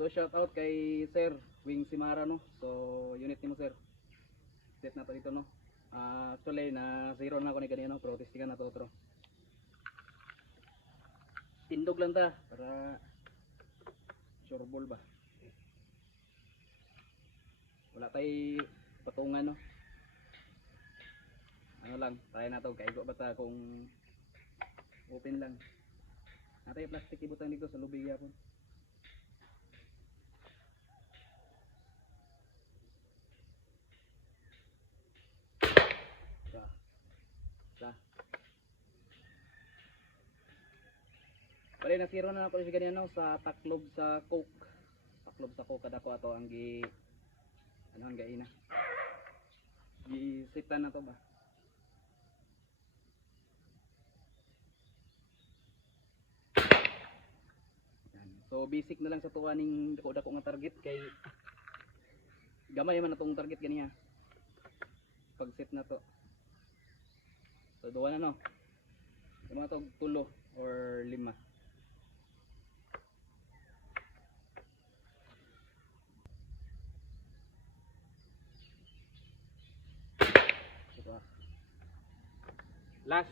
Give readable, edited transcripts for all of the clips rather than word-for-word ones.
So shout out kay Sir Wing Simara no. So unit ni mo sir. Set na to dito no. Actually na zero na ako ni kanino pero testingan na to otro. Tindog lang ta para sure ball ba. Wala tay patungan no. Ano lang, try na to kaigo ba ta kung open lang. Natay plastic ibutang dito sa lubig yapon. Bali na zero na ako sa ganyan no, sa taklob sa coke. Taklob sa coke kada ko ato ang gi ano ang gaina. Gi sitan na to ba. Yan. So basic na lang sa tuwa ning dako-dako nga target kay gamay man natong target ganiya. Pag set na to. So duwa na no. Yung mga to tulo or lima. Last.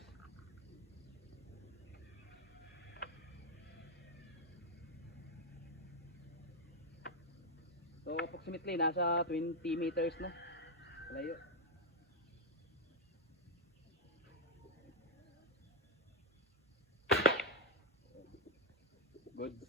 So approximately nasa 20 meters na. Layo. Good.